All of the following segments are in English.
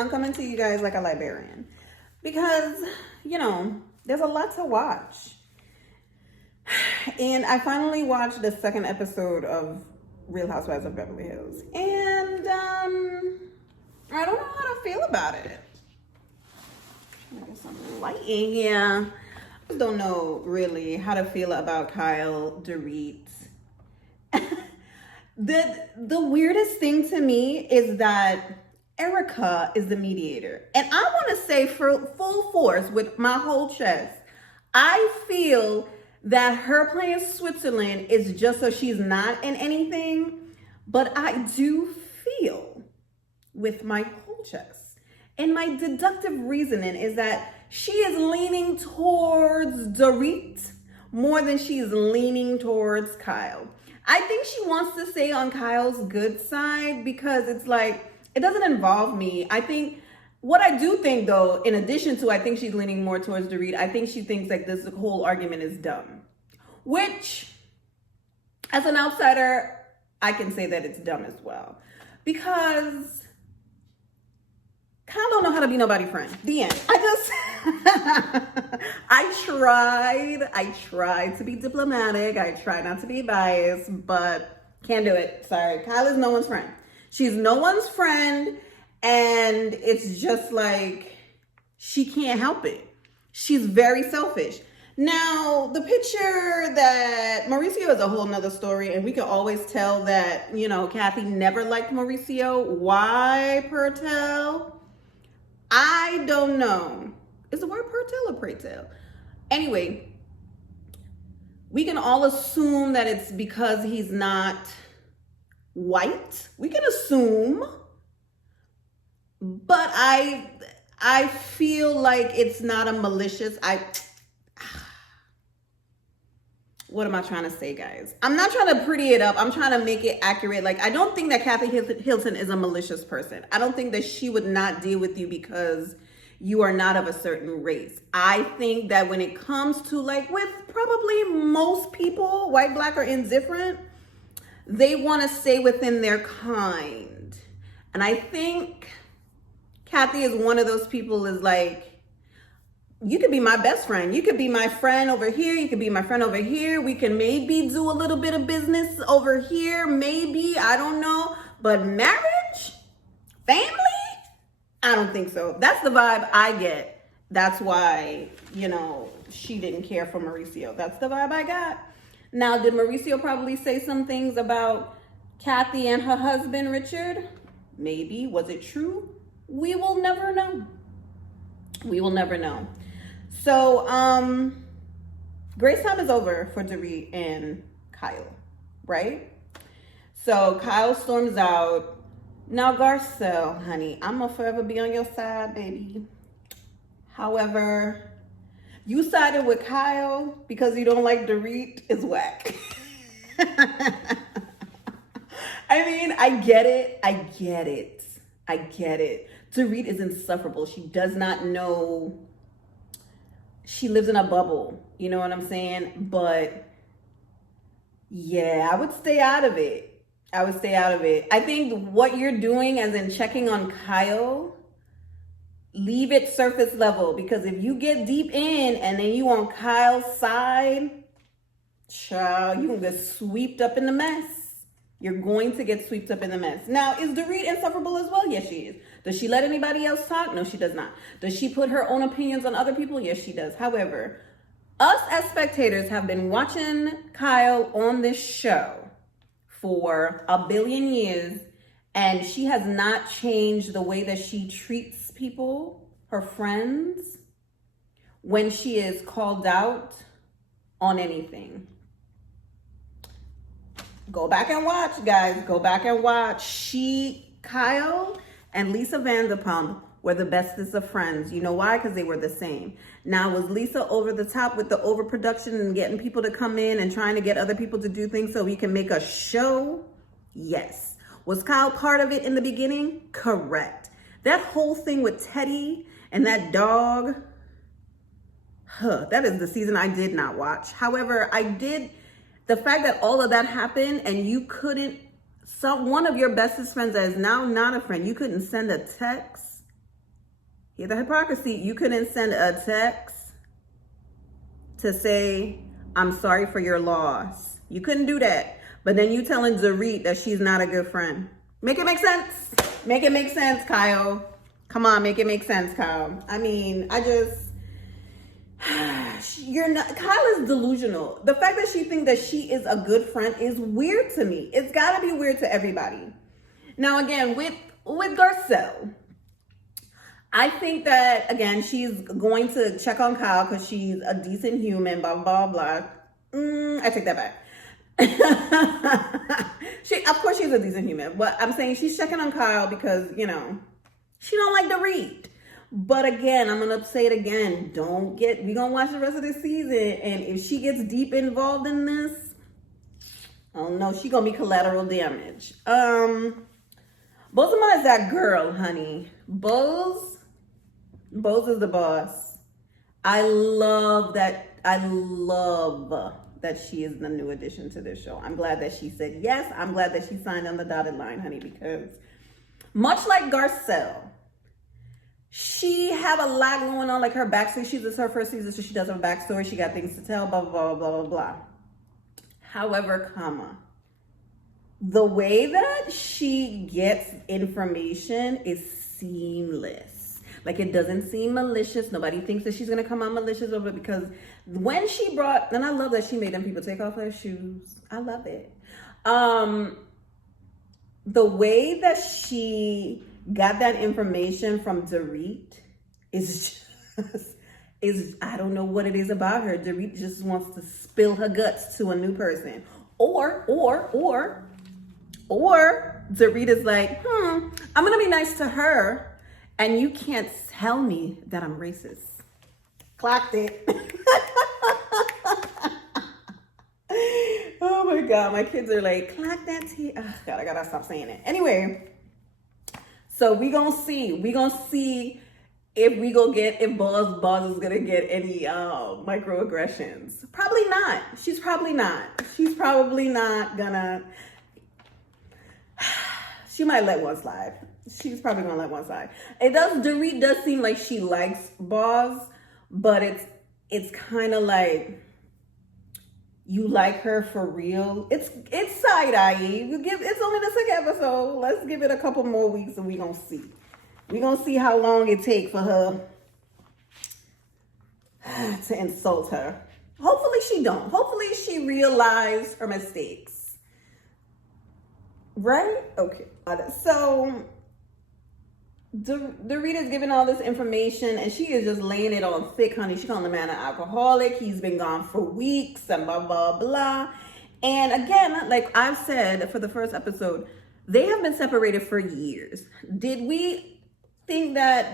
I'm coming to you guys like a librarian because, there's a lot to watch. And I finally watched the second episode of Real Housewives of Beverly Hills. And I don't know how to feel about it. I guess I'm lighting, yeah. I don't know really how to feel about Kyle, Dorit. The weirdest thing to me is that Erica is the mediator. And I want to say for full force with my whole chest, I feel that her playing Switzerland is just so she's not in anything. But I do feel with my whole chest. And my deductive reasoning is that she is leaning towards Dorit more than she's leaning towards Kyle. I think she wants to stay on Kyle's good side because it's like, it doesn't involve me. I think, what I do think though, in addition to, I think she's leaning more towards Dorit, I think she thinks like this whole argument is dumb. Which, as an outsider, I can say that it's dumb as well. Because Kyle don't know how to be nobody's friend. The end. I tried to be diplomatic. I tried not to be biased, but can't do it. Sorry. Kyle is no one's friend. She's no one's friend. And it's just like, she can't help it. She's very selfish. Now, the picture that Mauricio is a whole nother story, and we can always tell that, Kathy never liked Mauricio. Why, Pertel? I don't know. Is the word Pertel or pray tell? Anyway, we can all assume that it's because he's not white. We can assume. But I feel like it's not a malicious, what am I trying to say, guys? I'm not trying to pretty it up. I'm trying to make it accurate. Like, I don't think that Kathy Hilton is a malicious person. I don't think that she would not deal with you because you are not of a certain race. I think that when it comes to, like, with probably most people, white, black, or indifferent, they want to stay within their kind. And I think Kathy is one of those people is like, you could be my best friend. You could be my friend over here. You could be my friend over here. We can maybe do a little bit of business over here. Maybe, I don't know. But marriage? Family? I don't think so. That's the vibe I get. That's why, she didn't care for Mauricio. That's the vibe I got. Now, did Mauricio probably say some things about Kathy and her husband, Richard? Maybe. Was it true? We will never know. We will never know. So, grace time is over for Dorit and Kyle, right? So Kyle storms out. Now, Garcelle, honey, I'm gonna forever be on your side, baby. However, you sided with Kyle because you don't like Dorit is whack. I mean, I get it. Dorit is insufferable. She does not know. She lives in a bubble. You know what I'm saying? But yeah, I would stay out of it. I think what you're doing, as in checking on Kyle, leave it surface level. Because if you get deep in and then you on Kyle's side, child, you can get swept up in the mess. You're going to get swept up in the mess. Now, is Dorit insufferable as well? Yes, she is. Does she let anybody else talk? No, she does not. Does she put her own opinions on other people? Yes, she does. However, us as spectators have been watching Kyle on this show for a billion years, and she has not changed the way that she treats people, her friends, when she is called out on anything. Go back and watch, guys. Go back and watch. Kyle and Lisa Vanderpump were the bestest of friends. You know why? Because they were the same. Now, was Lisa over the top with the overproduction and getting people to come in and trying to get other people to do things so he can make a show? Yes. Was Kyle part of it in the beginning? Correct. That whole thing with Teddy and that dog, that is the season I did not watch. However, the fact that all of that happened and you couldn't, one of your bestest friends that is now not a friend, you couldn't send a text Hear the hypocrisy. You couldn't send a text to say, I'm sorry for your loss. You couldn't do that. But then you telling Dorit that she's not a good friend. Make it make sense. Make it make sense, Kyle. Come on, make it make sense, Kyle. I mean, you're not, Kyle is delusional. The fact that she thinks that she is a good friend is weird to me. It's gotta be weird to everybody. Now, again, with Garcelle, I think that, again, she's going to check on Kyle because she's a decent human, blah, blah, blah. I take that back. Of course she's a decent human, but I'm saying she's checking on Kyle because, she don't like to read. But again, I'm going to say it again. We're going to watch the rest of this season. And if she gets deep involved in this, oh no, she's going to be collateral damage. Bozoma is that girl, honey. Boz is the boss. I love that she is the new addition to this show. I'm glad that she said yes. I'm glad that she signed on the dotted line, honey, because much like Garcelle, she have a lot going on, like her backstory. This is her first season, so she does have a backstory. She got things to tell, blah, blah, blah, blah, blah, blah. However, the way that she gets information is seamless. Like, it doesn't seem malicious. Nobody thinks that she's going to come out malicious over it, because when she brought, and I love that she made them people take off their shoes. I love it. The way that she got that information from Dorit is I don't know what it is about her. Dorit just wants to spill her guts to a new person. Or Dorit is like, I'm going to be nice to her, and you can't tell me that I'm racist. Clocked it. Oh my God, my kids are like, clock that T. Oh God, I gotta stop saying it. Anyway, so we gonna see if Boz is gonna get any microaggressions. Probably not. She's probably not gonna. She might let one slide. She's probably gonna let one slide. Dorit does seem like she likes Boz, but it's kind of like, you like her for real. It's side-eye. It's only the second episode. Let's give it a couple more weeks and we're gonna see. We're gonna see how long it takes for her to insult her. Hopefully she don't. Hopefully she realized her mistakes. Right? Okay. So Dorita's giving all this information and she is just laying it on thick, honey. She calling the man an alcoholic. He's been gone for weeks and blah, blah, blah. And again, like I've said for the first episode, they have been separated for years. Did I think that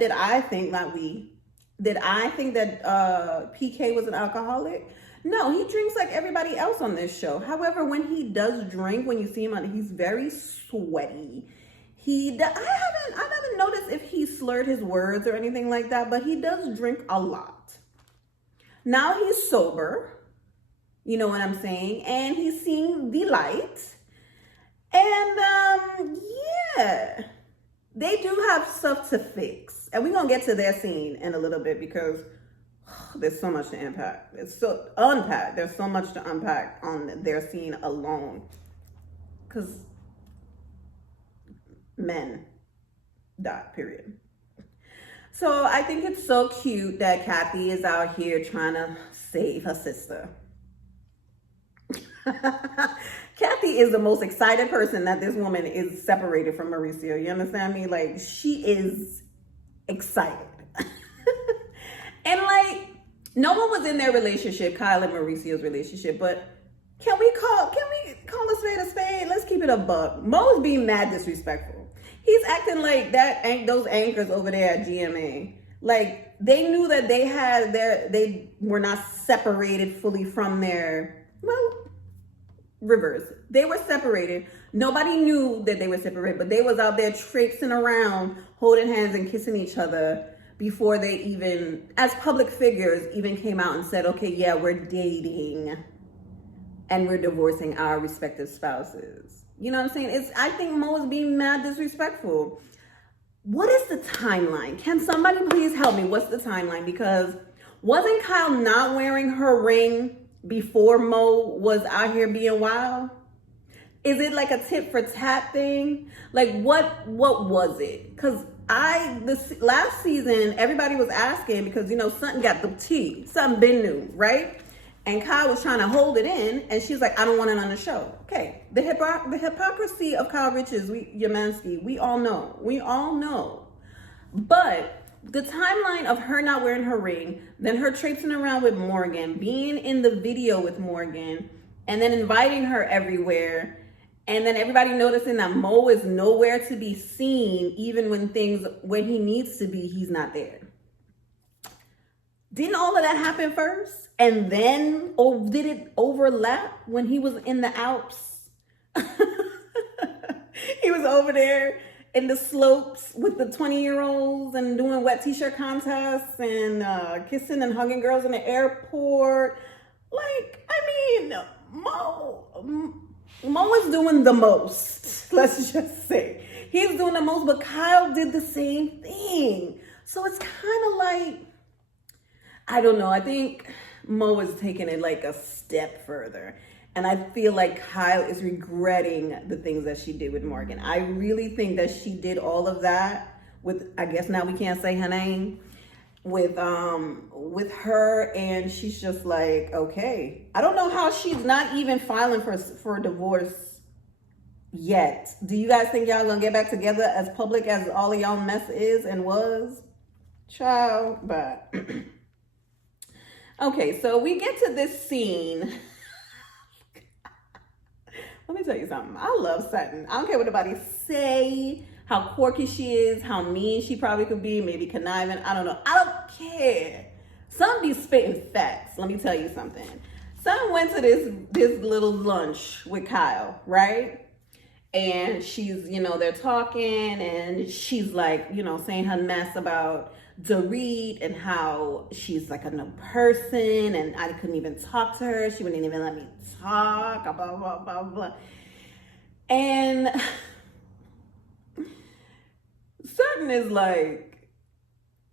PK was an alcoholic? No, he drinks like everybody else on this show. However, when he does drink, when you see him he's very sweaty. I haven't noticed if he slurred his words or anything like that, but he does drink a lot. Now he's sober, you know what I'm saying? And he's seeing the light. And yeah, they do have stuff to fix. And we're going to get to their scene in a little bit because there's so much to unpack. There's so much to unpack on their scene alone. Because men dot period. So I think it's so cute that Kathy is out here trying to save her sister. Kathy is the most excited person that this woman is separated from Mauricio. You understand me? Like, she is excited. And like, no one was in their relationship, Kyle and Mauricio's relationship, but can we call a spade a spade? Let's keep it a buck. Mo's being mad disrespectful. He's acting like those anchors over there at GMA. Like, they knew that they were not separated fully from their, Rivers. They were separated. Nobody knew that they were separated, but they was out there traipsing around, holding hands and kissing each other before they even, as public figures, even came out and said, okay, yeah, we're dating and we're divorcing our respective spouses. You know what I'm saying? I think Mo is being mad disrespectful. what is the timeline? Can somebody please help me? What's the timeline? Because wasn't Kyle not wearing her ring before Mo was out here being wild? Is it like a tit for tat thing? Like what was it? Because this last season, everybody was asking because, you know, something got the tea, something been new, right? And Kyle was trying to hold it in, and she's like, I don't want it on the show. Okay, the hypocrisy of Kyle Richards, Yamansky, we all know. But the timeline of her not wearing her ring, then her traipsing around with Morgan, being in the video with Morgan, and then inviting her everywhere, and then everybody noticing that Mo is nowhere to be seen, even when he needs to be, he's not there. Didn't all of that happen first? And then, did it overlap when he was in the Alps? He was over there in the slopes with the 20-year-olds and doing wet t-shirt contests and kissing and hugging girls in the airport. Like, I mean, Mo is doing the most. Let's just say. He's doing the most, but Kyle did the same thing. So it's kind of like, I don't know. I think Mo is taking it like a step further. And I feel like Kyle is regretting the things that she did with Morgan. I really think that she did all of that with, I guess now we can't say her name, with her, and she's just like, okay. I don't know how she's not even filing for divorce yet. Do you guys think y'all gonna get back together as public as all of y'all mess is and was? Ciao, but okay, so we get to this scene. Let me tell you something. I love Sutton. I don't care what nobody say, how quirky she is, how mean she probably could be, maybe conniving. I don't know. I don't care. Some be spitting facts. Let me tell you something. Sutton went to this little lunch with Kyle, right? And she's, you know, they're talking and she's like, you know, saying her mess about Dorit and how she's like a no person and I couldn't even talk to her. She wouldn't even let me talk, blah, blah, blah, blah. And Sutton is like,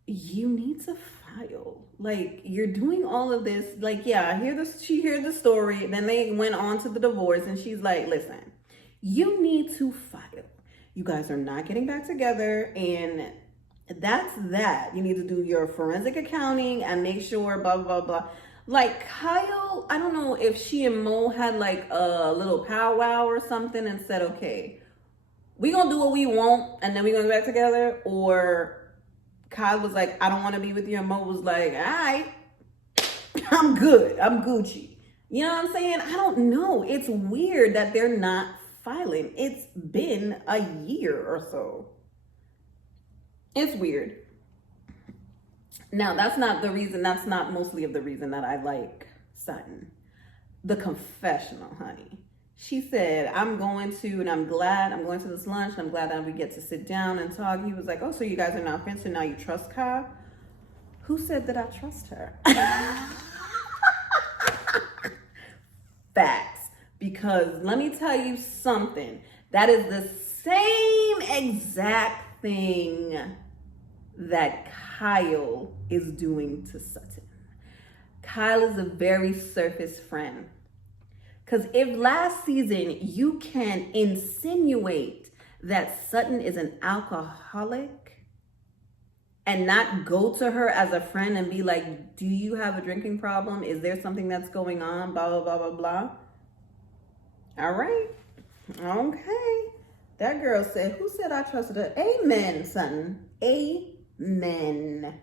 you need to file. Like, you're doing all of this. Like, yeah, she heard the story. Then they went on to the divorce and she's like, listen, you need to file. You guys are not getting back together and that's that. You need to do your forensic accounting and make sure blah, blah, blah. Like Kyle, I don't know if she and Mo had like a little powwow or something and said, okay, we gonna do what we want and then we gonna get back together. Or Kyle was like, I don't want to be with you. And Mo was like, all right, I'm good. I'm Gucci. You know what I'm saying? I don't know. It's weird that they're not filing. It's been a year or so. It's weird. Now, that's not the reason. That's not mostly of the reason that I like Sutton. The confessional, honey. She said, I'm going to this lunch. And I'm glad that we get to sit down and talk. He was like, oh, so you guys are not friends, so now you trust Kyle? Who said that I trust her? Facts. Because let me tell you something. That is the same exact thing that Kyle is doing to Sutton. Kyle is a very surface friend. Because if last season you can insinuate that Sutton is an alcoholic and not go to her as a friend and be like, do you have a drinking problem? Is there something that's going on? Blah, blah, blah, blah, blah. All right. Okay. That girl said, who said I trusted her? Amen, Sutton. Amen.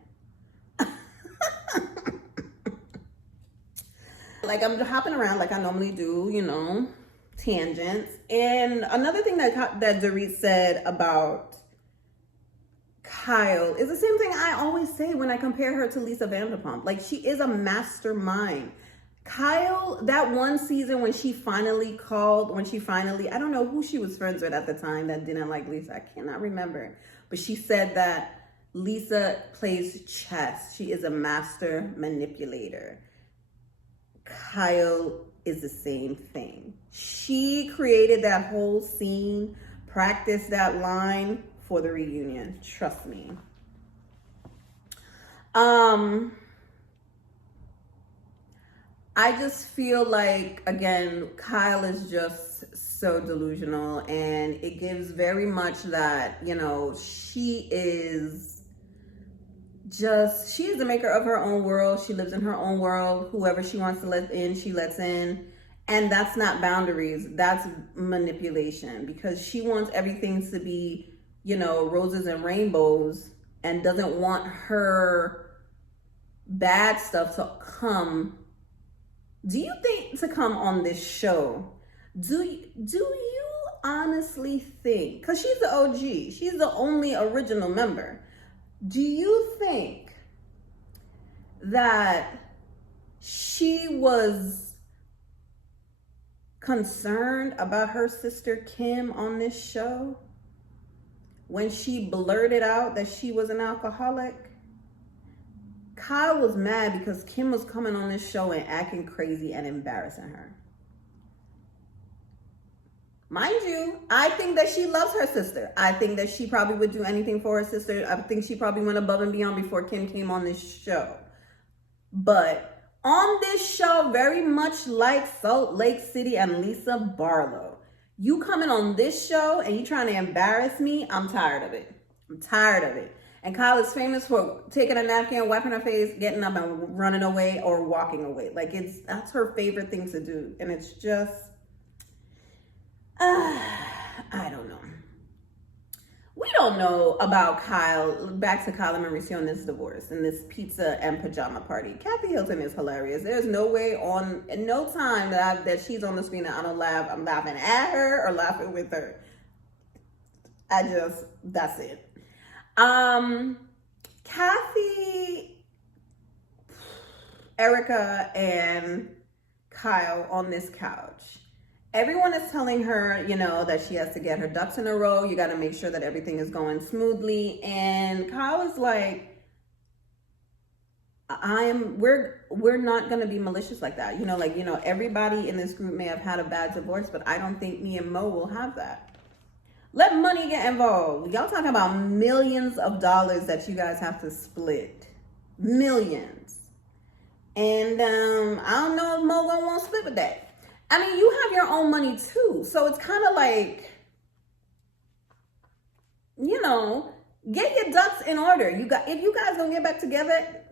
Like I'm hopping around like I normally do, you know, tangents. And another thing that Dorit said about Kyle is the same thing I always say when I compare her to Lisa Vanderpump. Like she is a mastermind. Kyle, that one season when she finally, I don't know who she was friends with at the time that didn't like Lisa. I cannot remember. But she said that Lisa plays chess. She is a master manipulator. Kyle is the same thing. She created that whole scene, practiced that line for the reunion. Trust me. I just feel like, again, Kyle is just so delusional, and it gives very much that, you know, she is the maker of her own world. She lives in her own world. Whoever she wants to let in, she lets in. And that's not boundaries. That's manipulation, because she wants everything to be, you know, roses and rainbows, and doesn't want her bad stuff to come. Do you think to come on this show? Do you honestly think, because she's the OG, she's the only original member, do you think that she was concerned about her sister Kim on this show when she blurted out that she was an alcoholic? Kyle was mad because Kim was coming on this show and acting crazy and embarrassing her. Mind you, I think that she loves her sister. I think that she probably would do anything for her sister. I think she probably went above and beyond before Kim came on this show. But on this show, very much like Salt Lake City and Lisa Barlow, you coming on this show and you trying to embarrass me, I'm tired of it. I'm tired of it. And Kyle is famous for taking a napkin, wiping her face, getting up and running away or walking away. Like, that's her favorite thing to do. And it's just, I don't know. We don't know about Kyle, back to Kyle and Mauricio and this divorce and this pizza and pajama party. Kathy Hilton is hilarious. There's no way in no time that she's on the screen and I don't laugh. I'm laughing at her or laughing with her. That's it. Kathy, Erica, and Kyle on this couch. Everyone is telling her, you know, that she has to get her ducks in a row. You got to make sure that everything is going smoothly. And Kyle is like, we're not going to be malicious like that. Everybody in this group may have had a bad divorce, but I don't think me and Mo will have that. Let money get involved. Y'all talking about millions of dollars that you guys have to split. Millions. And I don't know if Mo gonna want to split with that. I mean, you have your own money too. So it's kind of like, get your ducks in order. If you guys don't get back together,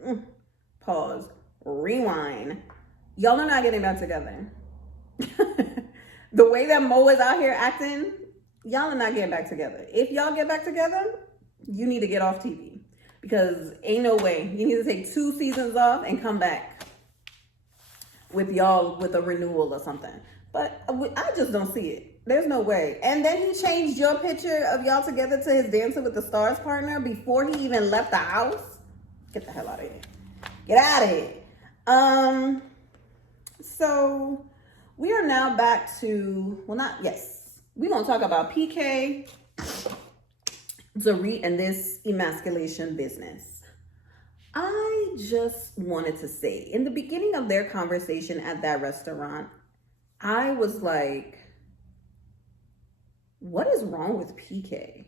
pause, rewind. Y'all are not getting back together. The way that Mo is out here acting, y'all are not getting back together. If y'all get back together, you need to get off TV, because ain't no way. You need to take 2 seasons off and come back with y'all with a renewal or something. But I just don't see it. There's no way. And then he changed your picture of y'all together to his Dancing with the Stars partner before he even left the house. Get the hell out of here. Get out of here. So we are now back to, we're going to talk about PK, Dorit, and this emasculation business. I just wanted to say, in the beginning of their conversation at that restaurant, I was like, what is wrong with PK?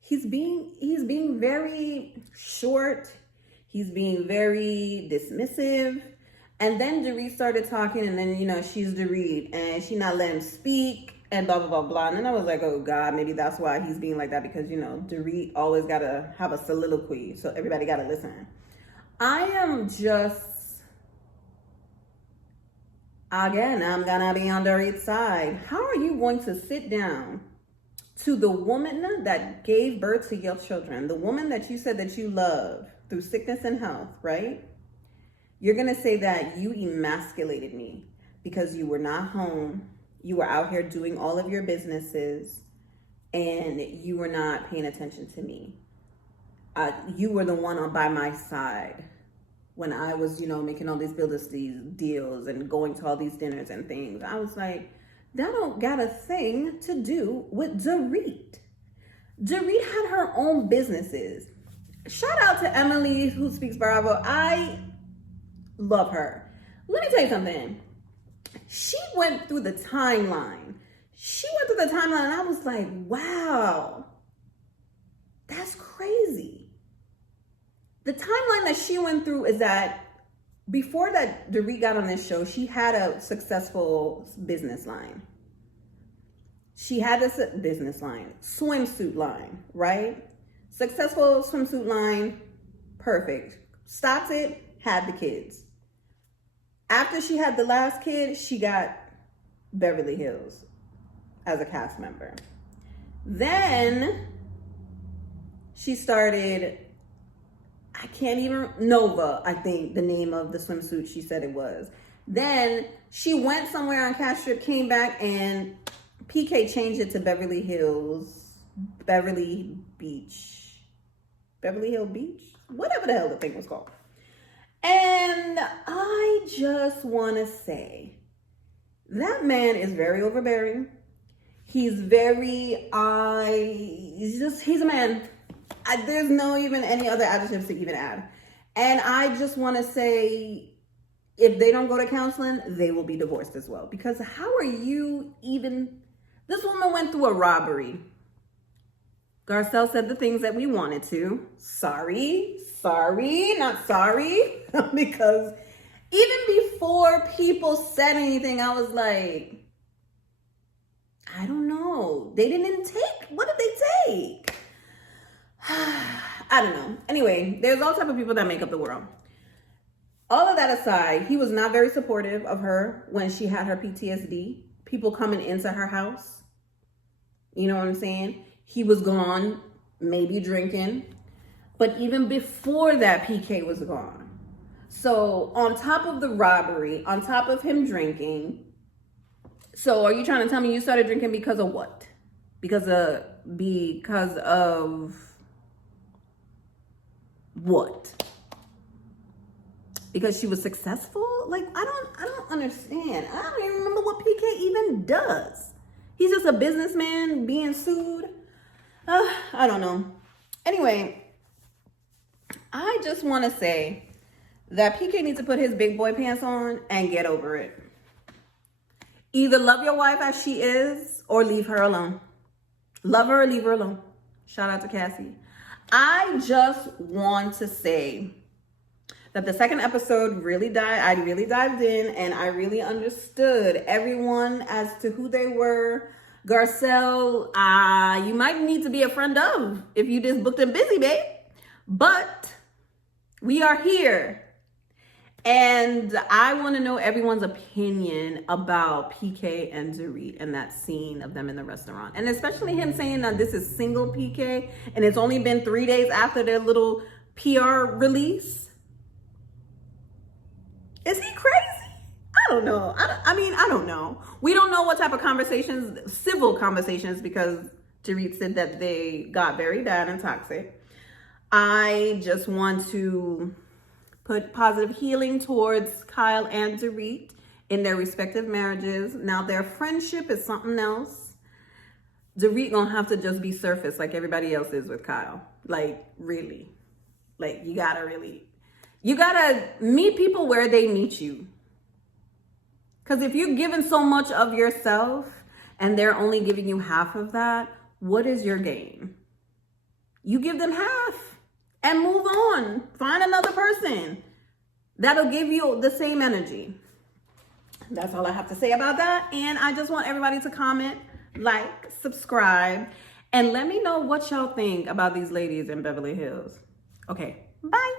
He's being very short. He's being very dismissive. And then Dorit started talking, and then, she's Dorit, and she not letting him speak, and blah, blah, blah, blah. And then I was like, oh, God, maybe that's why he's being like that, because, Dorit always got to have a soliloquy, so everybody got to listen. I am just, again, I'm going to be on Dorit's side. How are you going to sit down to the woman that gave birth to your children, the woman that you said that you love through sickness and health, right? You're going to say that you emasculated me because you were not home. You were out here doing all of your businesses and you were not paying attention to me. You were the one by my side when I was, making all these deals and going to all these dinners and things. I was like, that don't got a thing to do with Dorit. Dorit had her own businesses. Shout out to Emily, who speaks Bravo. I love her. Let me tell you something. She went through the timeline. And I was like, wow. That's crazy. The timeline that she went through is that before that Dorit got on this show, she had a successful business line. She had this business line, swimsuit line, right? Successful swimsuit line, perfect. Stopped it, had the kids. After she had the last kid, she got Beverly Hills as a cast member. Then she started, I can't even, Nova, I think the name of the swimsuit she said it was. Then she went somewhere on Cash Strip, came back, and PK changed it to Beverly Hills, Beverly Hill Beach, whatever the hell the thing was called. And I just want to say, that man is very overbearing. He's very, he's a man. There's no even any other adjectives to even add. And I just want to say, if they don't go to counseling, they will be divorced as well. Because how are you even, this woman went through a robbery. Garcelle said the things that we wanted to. Sorry, not sorry. Because even before people said anything, I was like, I don't know. They didn't take, what did they take? I don't know. Anyway, there's all type of people that make up the world. All of that aside, he was not very supportive of her when she had her PTSD. People coming into her house. You know what I'm saying? He was gone, maybe drinking. But even before that, PK was gone. So on top of the robbery, on top of him drinking, so are you trying to tell me you started drinking because of what? Because of what? Because she was successful? Like, I don't understand. I don't even remember what PK even does. He's just a businessman being sued. I don't know. Anyway, I just want to say that PK needs to put his big boy pants on and get over it. Either love your wife as she is or leave her alone. Love her or leave her alone. Shout out to Cassie. I just want to say that the second episode I really dived in and I really understood everyone as to who they were. Garcelle, you might need to be a friend of if you just booked a busy, babe. But we are here. And I want to know everyone's opinion about PK and Dorit and that scene of them in the restaurant. And especially him saying that this is single PK and it's only been 3 days after their little PR release. Is he crazy? I don't know. I don't know. We don't know what type of conversations, civil conversations, because Dorit said that they got very bad and toxic. I just want to put positive healing towards Kyle and Dorit in their respective marriages. Now their friendship is something else. Dorit gonna have to just be surface like everybody else is with Kyle. Like, really. Like, you gotta meet people where they meet you. Because if you're giving so much of yourself and they're only giving you half of that, what is your game? You give them half and move on. Find another person that'll give you the same energy. That's all I have to say about that. And I just want everybody to comment, like, subscribe, and let me know what y'all think about these ladies in Beverly Hills. Okay, bye.